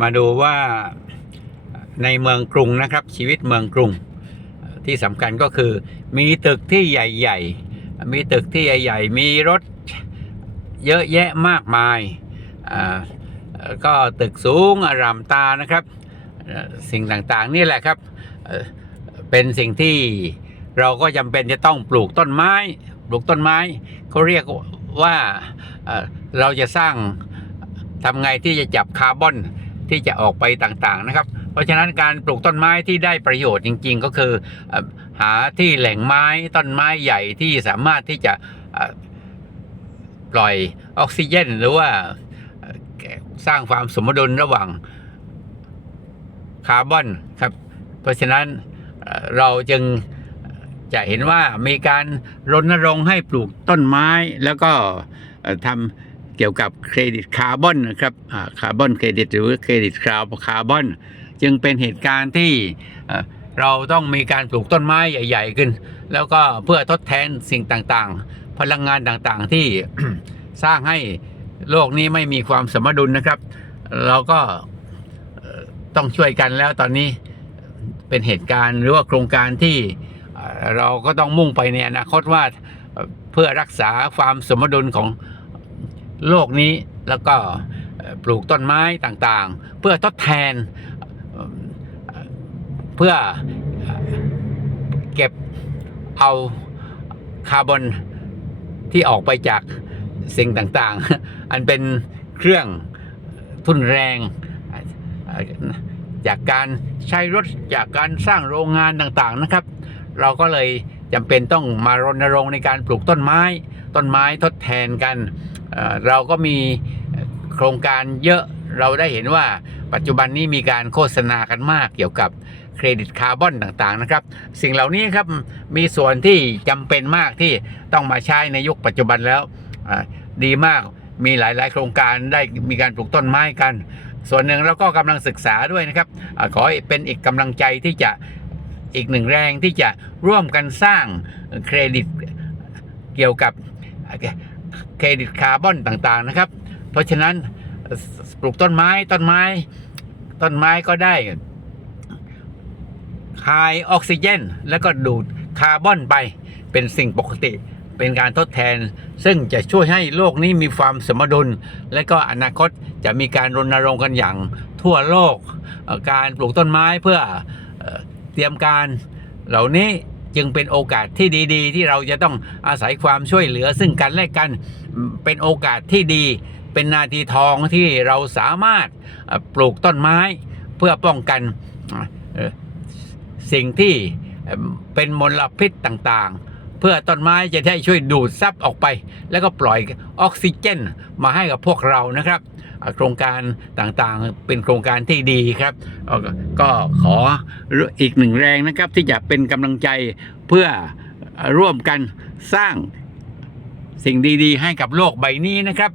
มาดูว่าในเมืองกรุงนะครับ ชีวิตเมืองกรุงที่สำคัญก็คือ มีตึกที่ใหญ่ ๆ มีตึกที่ใหญ่ ๆ มีรถเยอะแยะมากมายก็ตึกสูงอารามตานะครับ สิ่งต่างๆนี่แหละครับ เป็นสิ่งที่เราก็จำเป็นจะต้องปลูกต้นไม้ ปลูกต้นไม้เขาเรียกว่าเราจะสร้างทำไงที่จะจับคาร์บอน ที่จะออกไปต่างๆนะครับ เพราะฉะนั้นการปลูกต้นไม้ที่ได้ประโยชน์จริง ๆ ก็คืออหาที่แหล่งไม้ต้นไม้ใหญ่ที่สามารถที่จะปล่อยออกซิเจน หรือว่าสร้างความสมดุลระหว่างคาร์บอนครับ เพราะฉะนั้นเราจึงจะเห็นว่ามีการรณรงค์ให้ปลูกต้นไม้แล้วก็ทำ เกี่ยวกับเครดิตคาร์บอนนะครับคาร์บอนเครดิตหรือเครดิตคาร์บอนจึงเป็นเหตุการณ์ที่เราต้องมีการปลูกต้นไม้ใหญ่ ๆ ขึ้น แล้วก็เพื่อทดแทนสิ่งต่างๆ พลังงานต่างๆที่สร้างให้โลกนี้ไม่มีความสมดุลนะครับ เราก็ต้องช่วยกันแล้วตอนนี้เป็นเหตุการณ์หรือว่าโครงการที่เราก็ต้องมุ่งไปในอนาคตว่าเพื่อรักษาความสมดุลของ โลกนี้แล้วก็ปลูกต้นไม้ต่างๆ เพื่อทดแทนเพื่อเก็บเอาคาร์บอนที่ออกไปจากสิ่งต่างๆ อันเป็นเครื่องทุนแรงจากการใช้รถจากการสร้างโรงงานต่างๆนะครับ เราก็เลยจำเป็นต้องมารณรงค์ในการปลูกต้นไม้ ต้นไม้ทดแทนกัน เราก็มีโครงการเยอะเราได้เห็นว่าปัจจุบันนี้มีการโฆษณากันมากเกี่ยวกับเครดิตคาร์บอนต่างๆนะครับ สิ่งเหล่านี้ครับมีส่วนที่จำเป็นมากที่ต้องมาใช้ในยุคปัจจุบันแล้วดีมากมีหลาย ๆ โครงการได้มีการปลูกต้นไม้กัน ส่วนหนึ่งเราก็กำลังศึกษาด้วยนะครับอขอเป็นอีกกำลังใจที่จะอีกหนึ่งแรงที่จะร่วมกันสร้างเครดิตเกี่ยวกับ เครดิตคาร์บอนต่างๆนะครับ เพราะฉะนั้นปลูกต้นไม้ต้นไม้ ต้นไม้ก็ได้คายออกซิเจน แล้วก็ดูดคาร์บอนไปเป็นสิ่งปกติ เป็นการทดแทน ซึ่งจะช่วยให้โลกนี้มีความสมดุล และก็อนาคตจะมีการรณรงค์กันอย่างทั่วโลก การปลูกต้นไม้เพื่อเตรียมการเหล่านี้ จึงเป็นโอกาสที่ดีๆ ที่เราจะต้องอาศัยความช่วยเหลือซึ่งกันและกันเป็นโอกาสที่ดี เป็นนาทีทองที่เราสามารถปลูกต้นไม้ เพื่อป้องกันสิ่งที่เป็นมลพิษต่างๆ เพื่อต้นไม้จะได้ช่วยดูดซับออกไป แล้วก็ปล่อยออกซิเจนมาให้กับพวกเรานะครับ โครงการต่างๆ เป็นโครงการที่ดีครับ ก็ขออีกหนึ่งแรงนะครับ ที่จะเป็นกำลังใจเพื่อร่วมกันสร้างสิ่งดีๆ ให้กับโลกใบนี้นะครับ